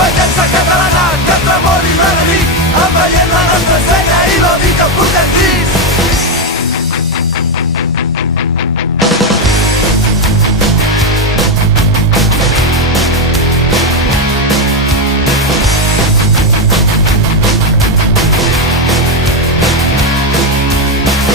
Venjança catalana que tremoli l'enemic, envaient la nostra senya i l'odi que portem dins.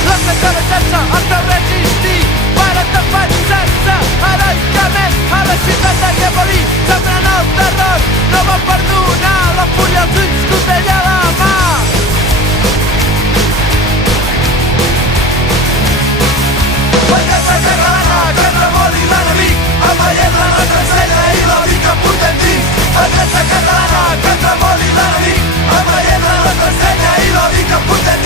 La nostra venjança ens deu resistir per defensar-se heroicament a la ciutat de Gallipoli, sembrant el terror. No va perdonar la fúria als ulls, costell a la mà. Venjança catalana que tremoli l'enemic, envaient la nostra senya i l'odi que portem dins. Venjança catalana que tremoli l'enemic, envaient la nostra senya i l'odi que portem dins.